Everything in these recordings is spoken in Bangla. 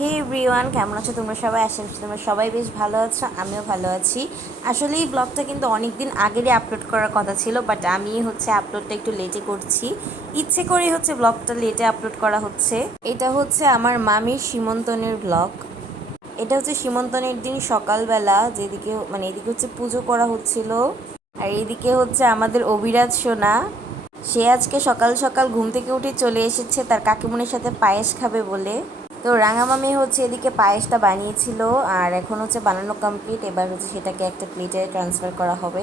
হে এভরিওয়ান, কেমন আছো তোমরা সবাই? করছি তোমরা সবাই বেশ ভালো আছো, আমিও ভালো আছি। আসলে এই ব্লগটা কিন্তু অনেক দিন আগেরই আপলোড করার কথা ছিল বাট আমি হচ্ছে আপলোডটা একটু লেটে করছি। ইচ্ছে করেই হচ্ছে ব্লগটা লেটে আপলোড করা হচ্ছে। এটা হচ্ছে আমার মামির সীমন্তনের ব্লগ এটা হচ্ছে সীমন্তনের দিন সকালবেলা, যেদিকে মানে এদিকে হচ্ছে পুজো করা হচ্ছিল। আর এদিকে হচ্ছে আমাদের অভিরাজ সোনা। সে আজকে সকাল সকাল ঘুম থেকে উঠে চলে এসেছে, তার কাকিমুনির সাথে পায়েস খাবে বলে। তো রাঙামামি হচ্ছে এদিকে পায়েসটা বানিয়েছিল আর এখন হচ্ছে বানানো কমপ্লিট এবার হচ্ছে সেটাকে একটা প্লেটে ট্রান্সফার করা হবে।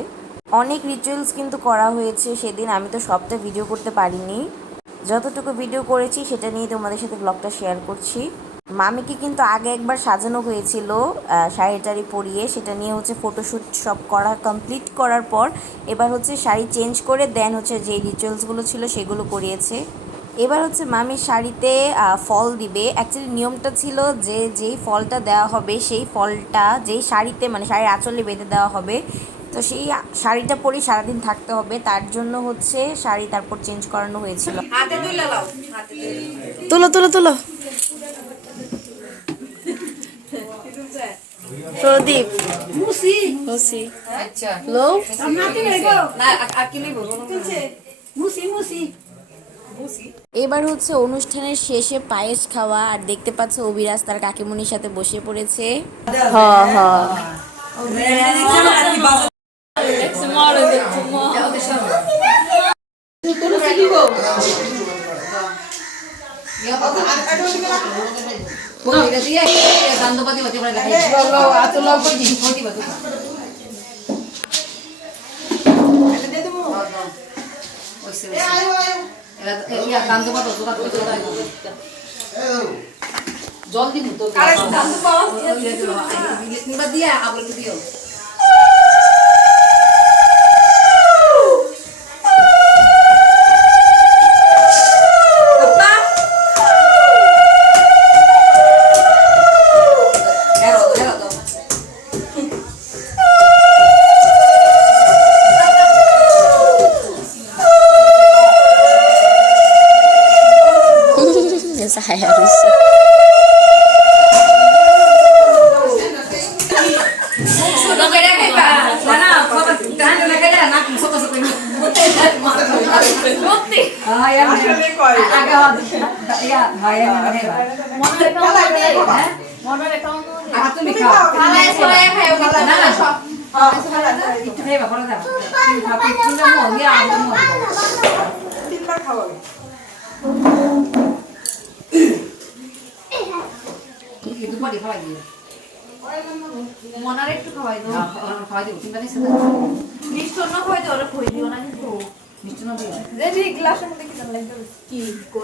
অনেক রিচুয়ালস কিন্তু করা হয়েছে সেদিন। আমি তো সবটা ভিডিও করতে পারিনি। যতটুকু ভিডিও করেছি সেটা নিয়ে তোমাদের সাথে ব্লগটা শেয়ার করছি। মামিকে কিন্তু আগে একবার সাজানো হয়েছিল শাড়ি টাড়ি পরিয়ে। সেটা নিয়ে হচ্ছে ফটোশ্যুট সব করা কমপ্লিট করার পর এবার হচ্ছে শাড়ি চেঞ্জ করে দেন হচ্ছে যে রিচুয়ালসগুলো ছিল সেগুলো করিয়েছে। এবার হচ্ছে মামি শাড়িতে ফল দিবে। অ্যাকচুয়ালি নিয়মটা ছিল যে যেই ফলটা দেওয়া হবে সেই ফলটা যেই শাড়িতে মানে শাড়ির আঁচলে বেঁধে দেওয়া হবে তো সেই শাড়িটা পরেই সারাদিন থাকতে হবে। তার জন্য হচ্ছে শাড়ি তারপর চেঞ্জ করানো হয়েছিল। হাতে তুলে তুলে তুলো তুলো তুলো। প্রদীপ। মুসি। আচ্ছা। লো। না আর কি লইব মুসি মুসি। এবার হচ্ছে অনুষ্ঠানের শেষে পায়েস খাওয়া, আর দেখতে পাচ্ছ অবিরাজ তার কাকিমুনির সাথে বসে পড়েছে। হ হ বলে ইয়া জল দিব তো দিয়া আবার দিও Saya harus Sudah kaya kaya ba? Mana? Kau tahan Ah? Ah করে দাও ইয়া itu mau খাওয়াই দিও মনার একটু খাওয়াই দাও খাওয়াই দিও চিন্তা নেই মিষ্টান্ন খাওয়াই দাও ওরা খই দিও না কিন্তু মিষ্টি না দিও যে যে গ্লাসের মধ্যে কি জানলে কি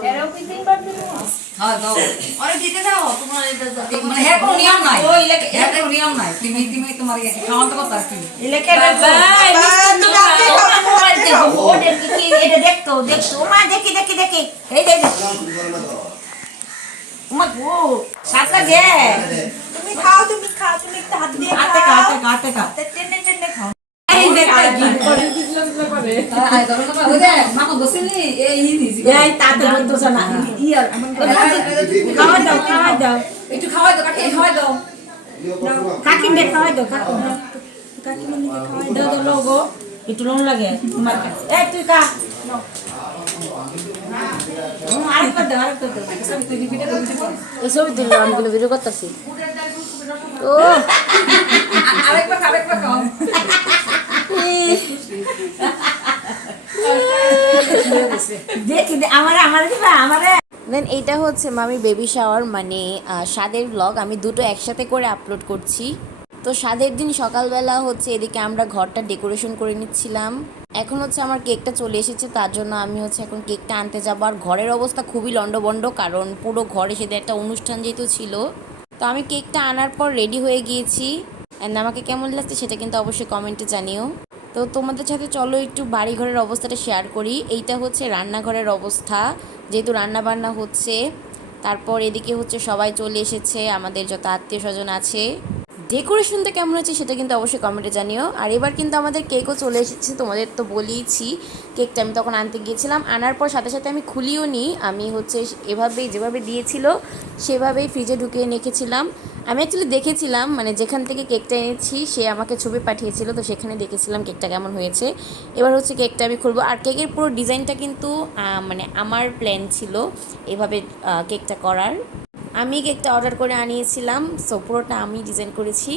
এরাও কি তিনবার দিলো হ্যাঁ দাও আরে দিতে দাও তোমার এটা মানে হ্যাঁ কোনো নিয়ম নাই হ্যাঁ কোনো নিয়ম নাই তুমি তুমি তোমার ইয়ে খাওয়ান তো কথা কি ওদের কি কি এটা দেখতো দেখতো মা দেখি দেখি দেখি এই দেখি মা গো সাতটা গে তুমি খাও তুমি খাও তুমি একটু হাত দিয়ে আতে কা আতে কা আতে টেনে টেনে খাও। এই দেখতে গিট করে আই ধরো না ওই মামা বসেনি এই হিন্দি এই তাতে বলতো না ইয়ার খাওয়া দাও খাওয়া দাও একটু খাওয়াই দাও কাকে খাওয়াই দাও। কাকি দে খাওয়াই দাও কাকি কাকি খাওয়াই দাও। দাও লোগো একটু লোন লাগে তোমার এই তুই কা আমগুলো ভিডিও করতেছি। ও। দেন এইটা হচ্ছে মামি বেবি শাওয়ার মানে স্বাদের ব্লগ আমি দুটো একসাথে করে আপলোড করছি। তো স্বাদের দিন সকালবেলা হচ্ছে এদিকে আমরা ঘরটা ডেকোরেশন করে নিচ্ছিলাম। এখন হচ্ছে আমার কেকটা চলে এসেছে, তার জন্য আমি হচ্ছে এখন কেকটা আনতে যাব। আর ঘরের অবস্থা খুবই লন্ডবন্ড কারণ পুরো ঘরে সেদিন একটা অনুষ্ঠান যেহেতু ছিল। তো আমি কেকটা আনার পর রেডি হয়ে গিয়েছি। অ্যান্ড আমাকে কেমন লাগছে সেটা কিন্তু অবশ্যই কমেন্টে জানিও। তো তোমাদের সাথে চলো একটু বাড়ি ঘরের অবস্থাটা শেয়ার করি। এইটা হচ্ছে রান্নাঘরের অবস্থা। যেহেতু রান্না বান্না হচ্ছে, তারপর এদিকে হচ্ছে সবাই চলে এসেছে, আমাদের যত আত্মীয় স্বজন আছে। ডেকোরেশনটা কেমন হয়েছে সেটা কিন্তু অবশ্যই কমেন্টে জানিও। আর এবার কিন্তু আমাদের কেকও চলে এসেছে, তোমাদের তো বলেইছি। কেকটা আমি তখন আনতে গিয়েছিলাম। আনার পর সাথে সাথে আমি খুলিও নি। আমি হচ্ছে এভাবেই যেভাবে দিয়েছিল, সেভাবেই ফ্রিজে ঢুকিয়ে রেখেছিলাম। আমি অ্যাকচুয়ালি দেখেছিলাম মানে যেখান থেকে কেকটা এনেছি, সে আমাকে ছবি পাঠিয়েছিল, তো সেখানে দেখেছিলাম কেকটা কেমন হয়েছে। এবার হচ্ছে কেকটা আমি খুলবো। আর কেকের পুরো ডিজাইনটা কিন্তু মানে আমার প্ল্যান ছিল এভাবে কেকটা করার। আমি কেকটা অর্ডার করে আনিয়েছিলাম সো পুরোটা আমি ডিজাইন করেছি।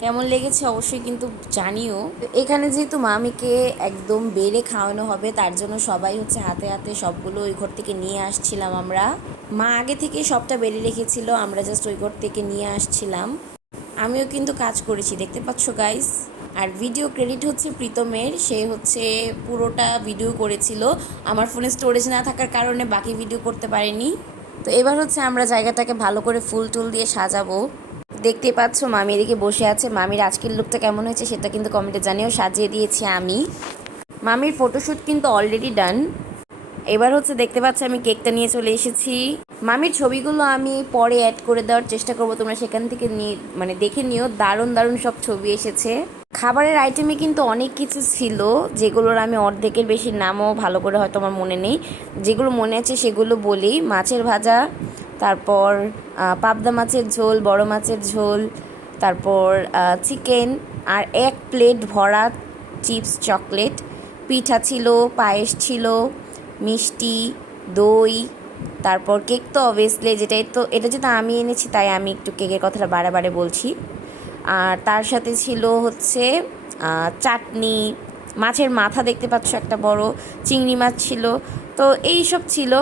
কেমন লেগেছে অবশ্যই কিন্তু জানিও। এখানে যেহেতু মামিকে একদম বেড়ে খাওয়ানো হবে, তার জন্য সবাই হচ্ছে হাতে হাতে সবগুলো ওই ঘর থেকে নিয়ে আসছিলাম আমরা। মা আগে থেকে সবটা বেড়ে রেখেছিল, আমরা জাস্ট ওই ঘর থেকে নিয়ে আসছিলাম। আমিও কিন্তু কাজ করেছি, দেখতে পাচ্ছ গাইস আর ভিডিও ক্রেডিট হচ্ছে প্রীতমের, সে হচ্ছে পুরোটা ভিডিও করেছিল। আমার ফোনে স্টোরেজ না থাকার কারণে বাকি ভিডিও করতে পারিনি। তো এবার হচ্ছে আমরা জায়গাটাকে ভালো করে ফুল টুল দিয়ে সাজাবো। দেখতে পাচ্ছ মামি এদিকে বসে আছে। মামির আজকের লুকটা কেমন হয়েছে সেটা কিন্তু কমেন্টে জানিও, সাজিয়ে দিয়েছি আমি। মামির ফটোশ্যুট কিন্তু অলরেডি ডান এবার হচ্ছে দেখতে পাচ্ছ আমি কেকটা নিয়ে চলে এসেছি। মামির ছবিগুলো আমি পরে অ্যাড করে দেওয়ার চেষ্টা করব, তোমরা সেখান থেকে নিয়ে মানে দেখে নিও। দারুণ দারুণ সব ছবি এসেছে। খাবারের আইটেমে কিন্তু অনেক কিছু ছিল, যেগুলোর আমি অর্ধেকের বেশি নামও ভালো করে হয়তো আমার মনে নেই। যেগুলো মনে আছে সেগুলো বলি। মাছের ভাজা, তারপর পাবদা মাছের ঝোল, বড় মাছের ঝোল, তারপর চিকেন আর এক প্লেট ভরা চিপস চকলেট পিঠা ছিল, পায়েস ছিল, মিষ্টি, দই, তারপর কেক তো অবভিয়াসলি যেটা তো, এটা যেটা আমি এনেছি তাই আমি একটু কেকের কথাটা বারে বারে বলছি। আর তার সাথে ছিল হচ্ছে চাটনি, মাছের মাথা দেখতে পাচ্ছ একটা বড়, চিংড়ি মাছ ছিল। তো এই সব ছিল,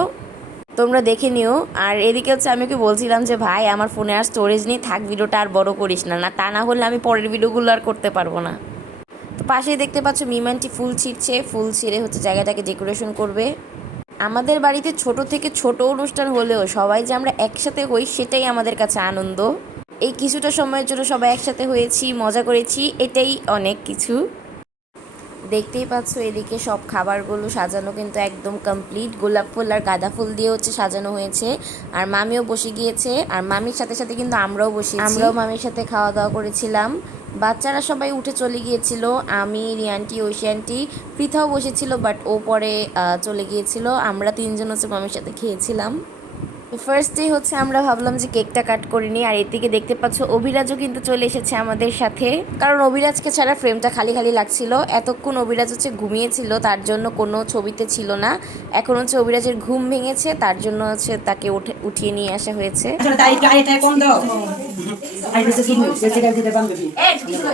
তোমরা দেখে নিও। আর এদিকে হচ্ছে আমি ওকে বলছিলাম যে, ভাই, আমার ফোনে আর স্টোরেজ নেই, থাক ভিডিওটা আর বড় করিস না। না, তা না হলে আমি পরের ভিডিওগুলো আর করতে পারব না। তো পাশেই দেখতে পাচ্ছ মিমানটি ফুল ছিঁড়ছে। ফুল ছিঁড়ে হচ্ছে জায়গাটাকে ডেকোরেশন করবে। আমাদের বাড়িতে ছোট থেকে ছোট অনুষ্ঠান হলেও সবাই যে আমরা একসাথে হই, সেটাই আমাদের কাছে আনন্দ। এই কিছুটা সময়ের জন্য সবাই একসাথে হয়েছি, মজা করেছি, এটাই অনেক কিছু। দেখতেই পাচ্ছ এদিকে সব খাবারগুলো সাজানো কিন্তু একদম কমপ্লিট গোলাপ ফুল আর গাঁদা ফুল দিয়ে হচ্ছে সাজানো হয়েছে। আর মামিও বসে গিয়েছে, আর মামির সাথে সাথে কিন্তু আমরাও বসে আমরাও মামির সাথে খাওয়া দাওয়া করেছিলাম। বাচ্চারা সবাই উঠে চলে গিয়েছিল, আমি রিয়ান্টি ঐশী আন্টি পৃথাও বসেছিল বাট ও পরে চলে গিয়েছিল। আমরা তিনজন হচ্ছে মামির সাথে খেয়েছিলাম। ফার্স্ট ডে হচ্ছে আমরা ভাবলাম যে কেকটা কাট করিনি আর এদিকে দেখতে পাচ্ছ অভিরাজও কিন্তু চলে এসেছে আমাদের সাথে। কারণ অভিরাজকে ছাড়া ফ্রেমটা খালি খালি লাগছিল। এতক্ষণ অভিরাজ হচ্ছে ঘুমিয়েছিল তার জন্য কোনো ছবিতে ছিল না। এখন হচ্ছে অভিরাজের ঘুম ভেঙেছে তার জন্য হচ্ছে তাকে উঠে উঠিয়ে নিয়ে আসা হয়েছে। আসলে তাই তাই তাই কম দাও আর বেশি কি বেশি কাজ দিতে পারবে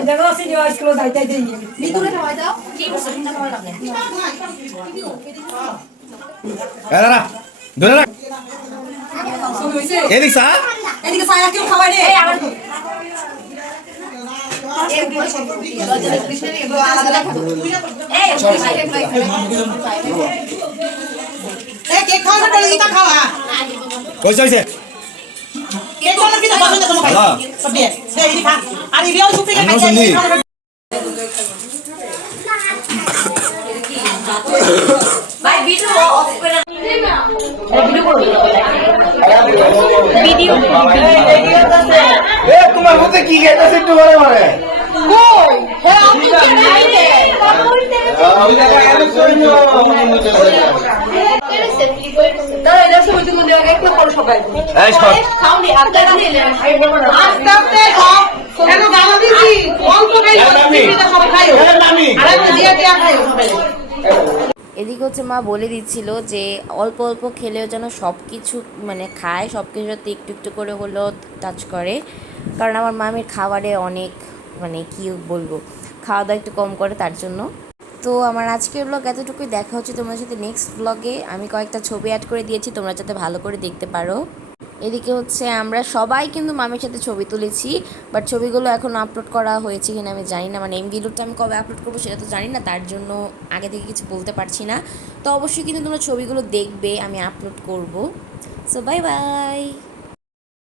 দেখো সে যে আজকাল তাই তাই দেই এ দাদা ধরে রাখ। এদিক সা এদিকে সায়া কেউ খাওয়াই রে এই কেক খাওয়া না এটা খাওয়া। কইছে হইছে কেক খাওয়া না পছন্দ কোনো খাই। হ্যাঁ। সব দিয়ে। এই আর খাই শুনি। এ তোমার মধ্যে কি গেছে একটু বলে আমি এত কই এই সব। আস্তে আস্তে খাও। কেন গানা দিছি অল্প খাই নামি। সব খাইও। এ নামি। আর একটু দিয়া দিয়া খাইও সবাই। এদিকে হচ্ছে মা বলে দিচ্ছিল যে অল্প অল্প খেলেও যেন সব কিছু মানে খায় সব কিছুতে একটু একটু করে হলেও টাচ করে। কারণ আমার মামির খাবারে অনেক মানে কি বলব খাওয়া দাওয়া একটু কম করে তার জন্য। তো আমার আজকের ব্লগ এতটুকুই, দেখা হচ্ছে তোমার সাথে নেক্সট ব্লগে আমি কয়েকটা ছবি অ্যাড করে দিয়েছি, তোমরা যাতে ভালো করে দেখতে পারো। এদিকে হচ্ছে আমরা সবাই কিন্তু মামির সাথে ছবি তুলেছি বাট ছবিগুলো এখন আপলোড করা হয়েছে কিনা আমি জানি না। মানে এম ভিডিওটা আমি কবে আপলোড করব সেটা তো জানি না, তার জন্য আগে থেকে কিছু বলতে পারছি না। তো অবশ্যই কিন্তু তোমরা ছবিগুলো দেখবে, আমি আপলোড করব। So bye bye